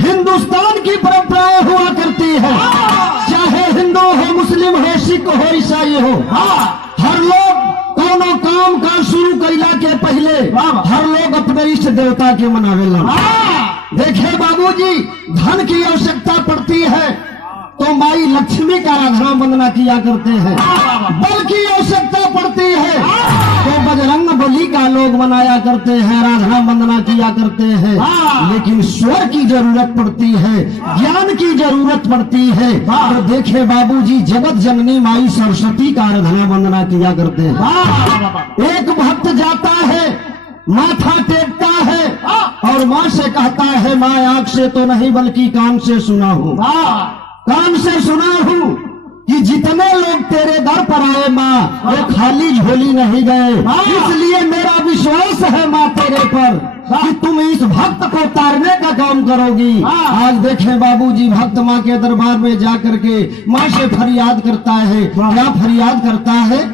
हिंदुस्तान की परंपराएं हुआ करती है, चाहे हिंदू हो, मुस्लिम हो, सिख हो, ईसाई हो, हर लोग कोनो काम का शुरू कैला के पहले हर लोग अपने इष्ट देवता के मनावेला। देखे बाबूजी, धन की आवश्यकता पड़ती है तो माई लक्ष्मी का आराधना वंदना किया करते हैं, बल की आवश्यकता पड़ती है तो बजरंग बली का लोग मनाया करते हैं, आराधना वंदना किया करते हैं। लेकिन स्वर की जरूरत पड़ती है, ज्ञान की जरूरत पड़ती है तो देखे बाबूजी, जगत जननी माई सरस्वती का आराधना वंदना किया करते हैं। एक भक्त जाता है, माथा टेकता है और माँ से कहता है, माँ आंख से तो नहीं बल्कि कान से सुना हूँ, कान से सुना हूँ कि जितने लोग तेरे दर पर आए माँ, वो खाली झोली नहीं गए, इसलिए मेरा विश्वास है माँ तेरे पर कि तुम इस भक्त को तारने का काम करोगी। आज देखें बाबूजी, भक्त माँ के दरबार में जा करके माँ से फरियाद करता है। क्या फरियाद करता है?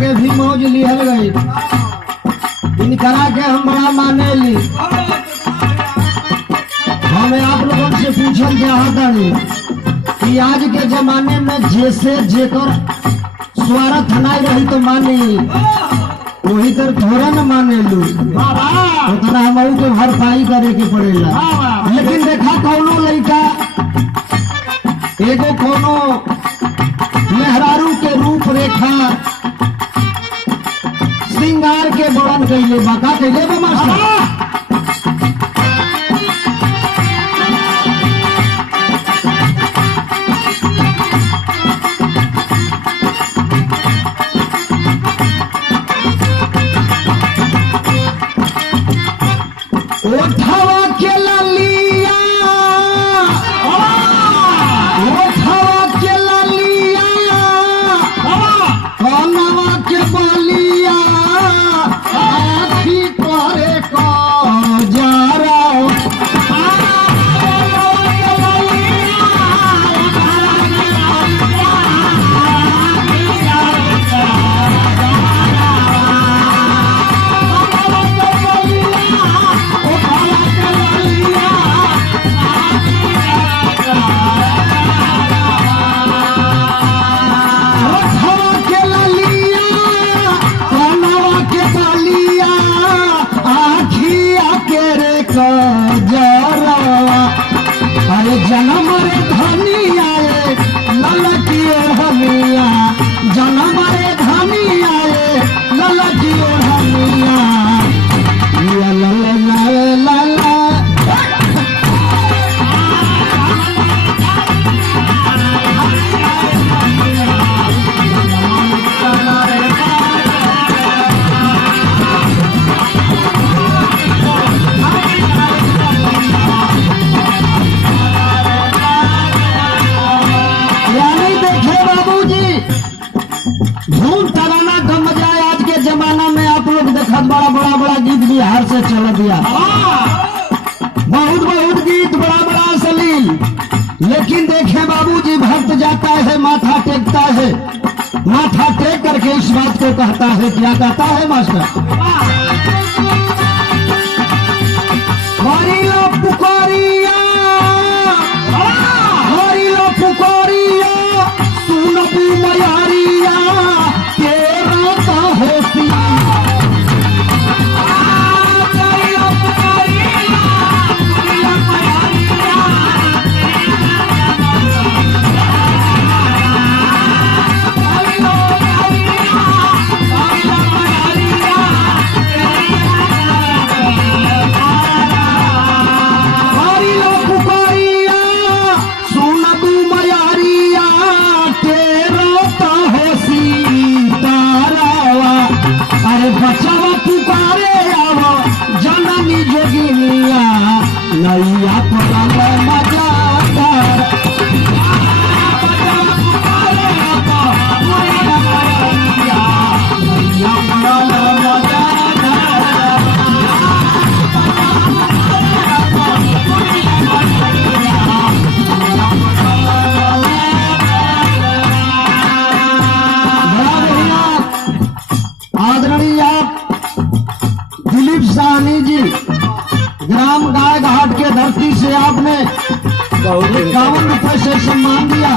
के भी मौज लिहल गई। इनकरा के हम बड़ा माने ली। हमें आप लोगों से पूछल चाहतनी कि आज के जमाने में जैसे जेकर स्वार्थ नहीं रही तो माने वही तर थोड़ा न माने लू उतना हम के भरपाई करे के पड़ेला। लेकिन देखा कौनो लड़का एगो कोनो मेहरारू के रूप रेखा श्रृंगार के वर्णन कैले बका कैले बा मास्टर। ओठवा के ललिया ओठवा के ललिया कनवा के बलिया आखी करे कजरा जनम रे धनिया ललकी ओढ़निया जनम रे धनिया ललकी ओढ़निया धूम तराना गम जाए। आज के जमाना में आप लोग देखत बड़ा गीत बिहार से चल दिया। बहुत गीत बड़ा अश्लील। लेकिन देखे बाबूजी भक्त जाता है माथा टेकता है। माथा टेक करके इस बात को कहता है, क्या कहता है मास्टर? हरी लो पुकारिया हरी लो पुकारिया सुनबू मयारिया तेरा का होती बचावा पुकारे आवा जननी जोगिनिया नैया पड़ावा मजा आदरणीय दिलीप साहनी जी ग्राम गाय घाट के धरती से आपने 51 रुपए से सम्मान दिया।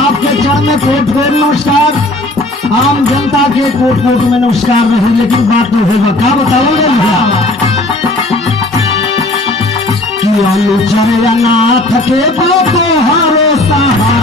आपके चरण में कोट नमस्कार। आम जनता के कोट में नमस्कार नहीं, लेकिन बात तो होगा क्या बताओगे कि अनुचर नाथ के बातों हारो सहा